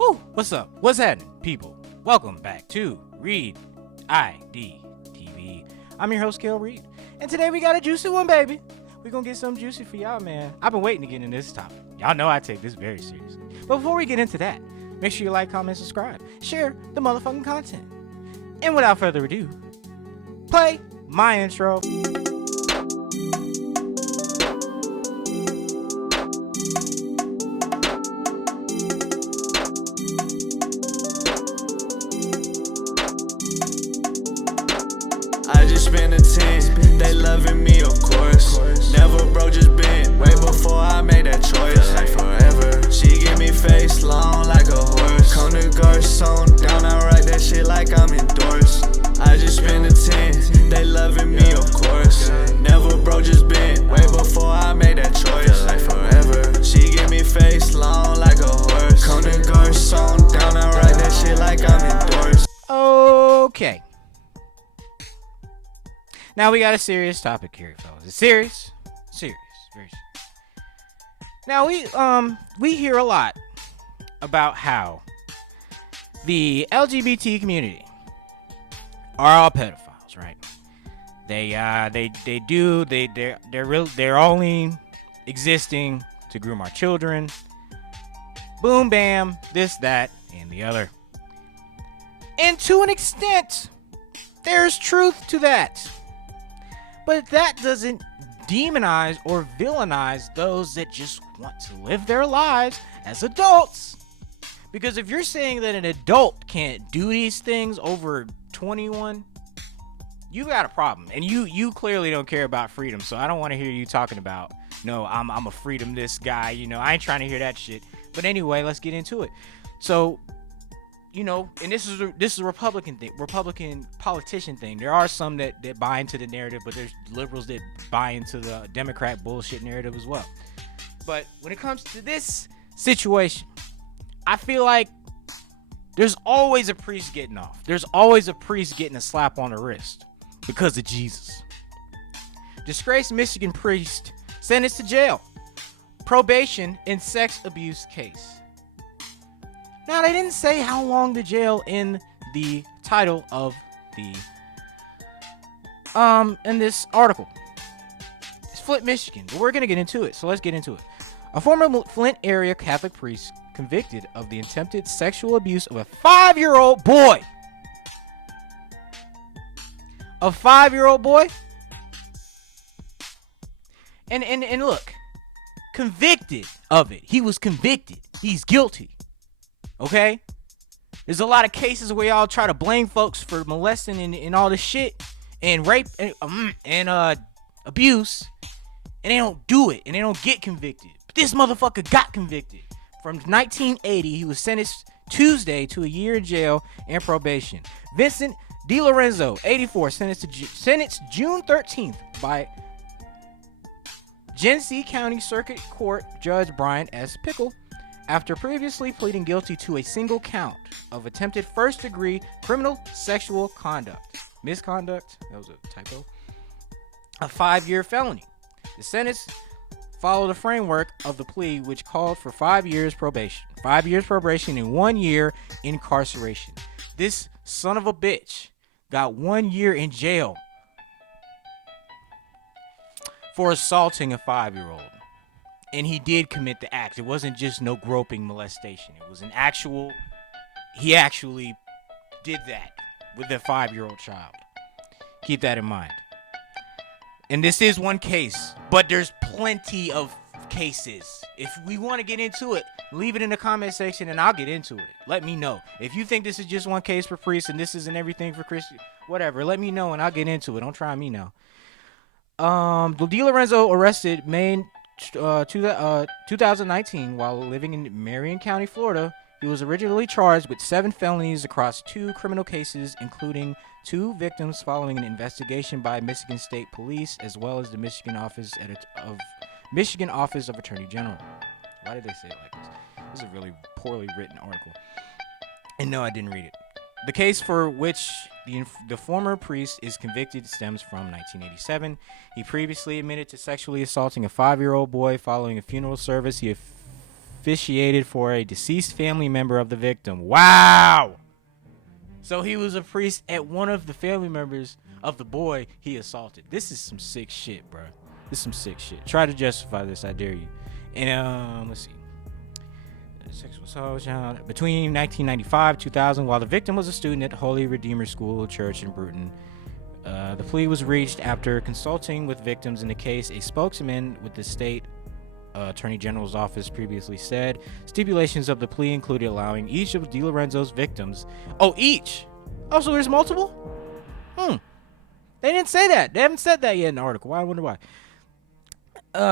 Woo! What's up? What's happening, people? Welcome back to R.E.I.D TV. I'm your host, R.E.I.D, and today we got a juicy one, baby. We're gonna get something juicy for y'all, man. I've been waiting to get into this topic. Y'all know I take this very seriously. But before we get into that, make sure you like, comment, subscribe, share the motherfucking content. And without further ado, play my intro. I just spent a 10, they loving me of course. Never bro, just been way before I made that choice. Like forever, she give me face long like a horse. Come to garçon, down I write that shit like I'm endorsed. I just spent a 10, they loving me of course. Never bro, just been way before I made that choice. Like forever, she give me face long like a horse. Come to garçon, down I write that shit like I'm endorsed. Okay. Now we got a serious topic here, fellas. It's serious, very serious. Now we hear a lot about how the LGBT community are all pedophiles, right? They're only existing to groom our children. Boom, bam, this, that, and the other. And to an extent, there's truth to that. But that doesn't demonize or villainize those that just want to live their lives as adults. Because if you're saying that an adult can't do these things over 21, you got a problem. And you clearly don't care about freedom. So I don't want to hear you talking about, no, I'm a freedom this guy. You know, I ain't trying to hear that shit. But anyway, let's get into it. So, you know, and this is a Republican politician thing. There are some that buy into the narrative, but there's liberals that buy into the Democrat bullshit narrative as well. But when it comes to this situation, I feel like there's always a priest getting off. There's always a priest getting a slap on the wrist because of Jesus. Disgraced Michigan priest sentenced to jail, probation in sex abuse case. Now, they didn't say how long the jail in the title of the in this article. It's Flint, Michigan, but we're gonna get into it. So let's get into it. A former Flint area Catholic priest convicted of the attempted sexual abuse of a 5-year-old boy. A 5-year-old boy. And look, convicted of it. He was convicted. He's guilty. Okay? There's a lot of cases where y'all try to blame folks for molesting and all this shit and rape and abuse, and they don't do it and they don't get convicted. But this motherfucker got convicted. From 1980, he was sentenced Tuesday to a year in jail and probation. Vincent DiLorenzo, 84, sentenced June 13th by Genesee County Circuit Court Judge Brian S. Pickle, after previously pleading guilty to a single count of attempted first-degree criminal sexual conduct. Misconduct, that was a typo. A 5-year felony. The sentence followed a framework of the plea which called for 5 years probation. 5 years probation and 1 year incarceration. This son of a bitch got 1 year in jail for assaulting a 5-year-old. And he did commit the act. It wasn't just no groping molestation. It was he actually did that with a 5-year-old child. Keep that in mind. And this is one case, but there's plenty of cases. If we want to get into it, leave it in the comment section and I'll get into it. Let me know. If you think this is just one case for priests and this isn't everything for Christian, whatever, let me know and I'll get into it. Don't try me now. DiLorenzo arrested May 2019 while living in Marion County, Florida. He was originally charged with 7 felonies across 2 criminal cases, including 2 victims following an investigation by Michigan State Police, as well as the Michigan Office of Attorney General. Why did they say it like this? This is a really poorly written article. And no, I didn't read it. The case for which the former priest is convicted stems from 1987. He previously admitted to sexually assaulting a 5-year-old boy following a funeral service he officiated for a deceased family member of the victim. Wow. So he was a priest at one of the family members of the boy he assaulted. This is some sick shit, bro. This is some sick shit. Try to justify this, I dare you. And let's see. Sexual assault between 1995 2000, while the victim was a student at Holy Redeemer School Church in Bruton. The plea was reached after consulting with victims in the case. A spokesman with the state Attorney General's office previously said stipulations of the plea included allowing each of DiLorenzo's victims. Oh, each? Oh, so there's multiple? They didn't say that. They haven't said that yet in the article. I wonder why.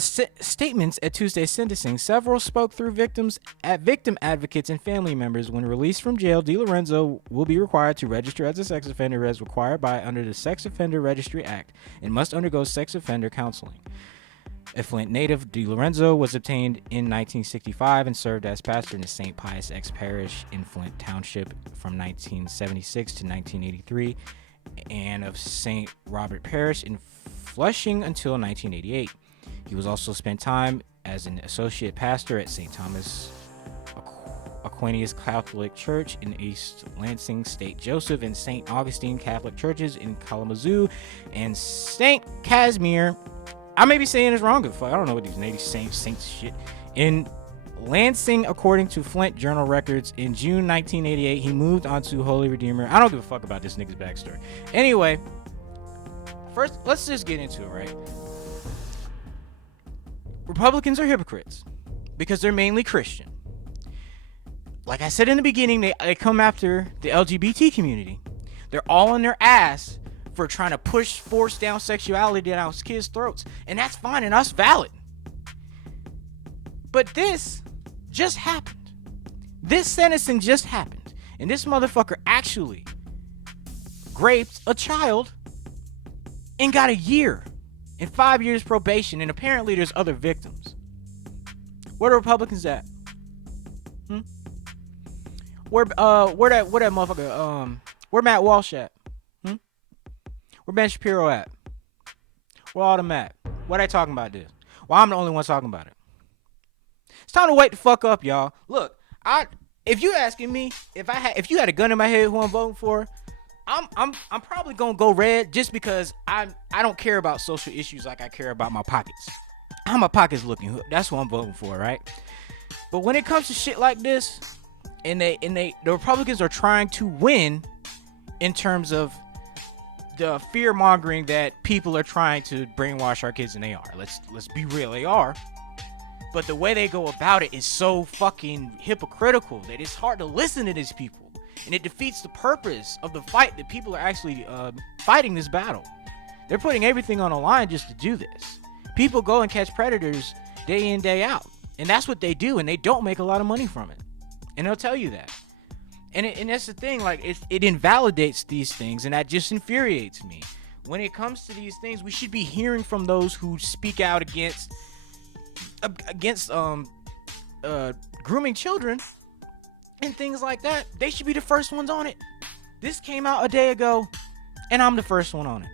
Statements at Tuesday's sentencing. Several spoke through victim advocates and family members. When released from jail, DiLorenzo will be required to register as a sex offender as required by under the Sex Offender Registry Act and must undergo sex offender counseling. A Flint native, DiLorenzo was obtained in 1965 and served as pastor in the St. Pius X Parish in Flint Township from 1976 to 1983 and of St. Robert Parish in Flushing until 1988. He was also spent time as an associate pastor at St. Thomas Aquinas Catholic Church in East Lansing, St. Joseph and St. Augustine Catholic Churches in Kalamazoo and St. Casimir. I may be saying this wrong. I don't know what these native saints shit. In Lansing, according to Flint Journal records, in June 1988, he moved on to Holy Redeemer. I don't give a fuck about this nigga's backstory. Anyway, first, let's just get into it, right? Republicans are hypocrites because they're mainly Christian. Like I said in the beginning, they come after the LGBT community. They're all on their ass for trying to force down sexuality down kids' throats. And that's fine and that's valid. But this just happened. This sentencing just happened. And this motherfucker actually raped a child and got a year and 5 years probation. And apparently there's other victims. Where the Republicans at? Where that motherfucker, where Matt Walsh at? Where Ben Shapiro at? Where all them at? Why they talking about this? Well, I'm the only one talking about it. It's time to wake the fuck up, y'all. Look, if you asking me if you had a gun in my head who I'm voting for, I'm probably gonna go red just because I don't care about social issues like I care about my pockets. How my pockets looking? That's what I'm voting for, right? But when it comes to shit like this, and the Republicans are trying to win in terms of the fear mongering that people are trying to brainwash our kids, and they are. Let's be real, they are. But the way they go about it is so fucking hypocritical that it's hard to listen to these people, and it defeats the purpose of the fight that people are actually fighting this battle. They're putting everything on the line just to do this. People go and catch predators day in, day out, and that's what they do, and they don't make a lot of money from it, and they'll tell you that. And that's the thing, like, it invalidates these things, and that just infuriates me. When it comes to these things, we should be hearing from those who speak out against grooming children and things like that. They should be the first ones on it. This came out a day ago, and I'm the first one on it.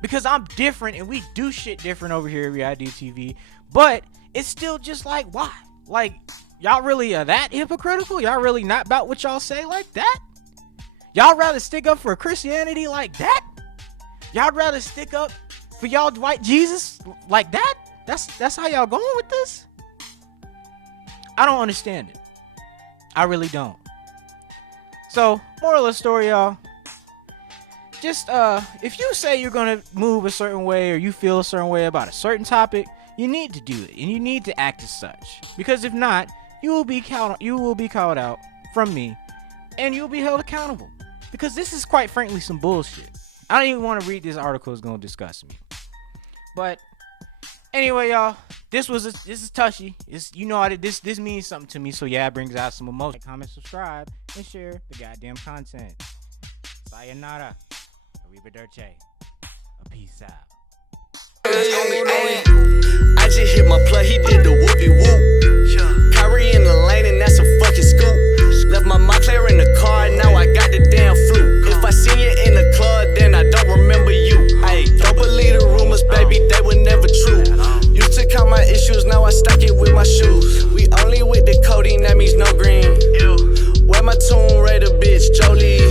Because I'm different, and we do shit different over here at R.E.I.D TV, but it's still just like, why? Like, y'all really are that hypocritical? Y'all really not about what y'all say like that? Y'all rather stick up for Christianity like that? Y'all rather stick up for y'all white Jesus like that? That's how y'all going with this? I don't understand it. I really don't. So, moral of the story, y'all. Just, if you say you're gonna move a certain way or you feel a certain way about a certain topic, you need to do it, and you need to act as such. Because if not, you will be called out from me, and you'll be held accountable. Because this is quite frankly some bullshit. I don't even want to read this article. It's gonna disgust me. But anyway, y'all, this is touchy. This means something to me. So yeah, it brings out some emotion. Comment, subscribe, and share the goddamn content. Sayonara, arrivederci, a peace out. I just hit my plug, he did the whoopie whoop. Kyrie in the lane, and that's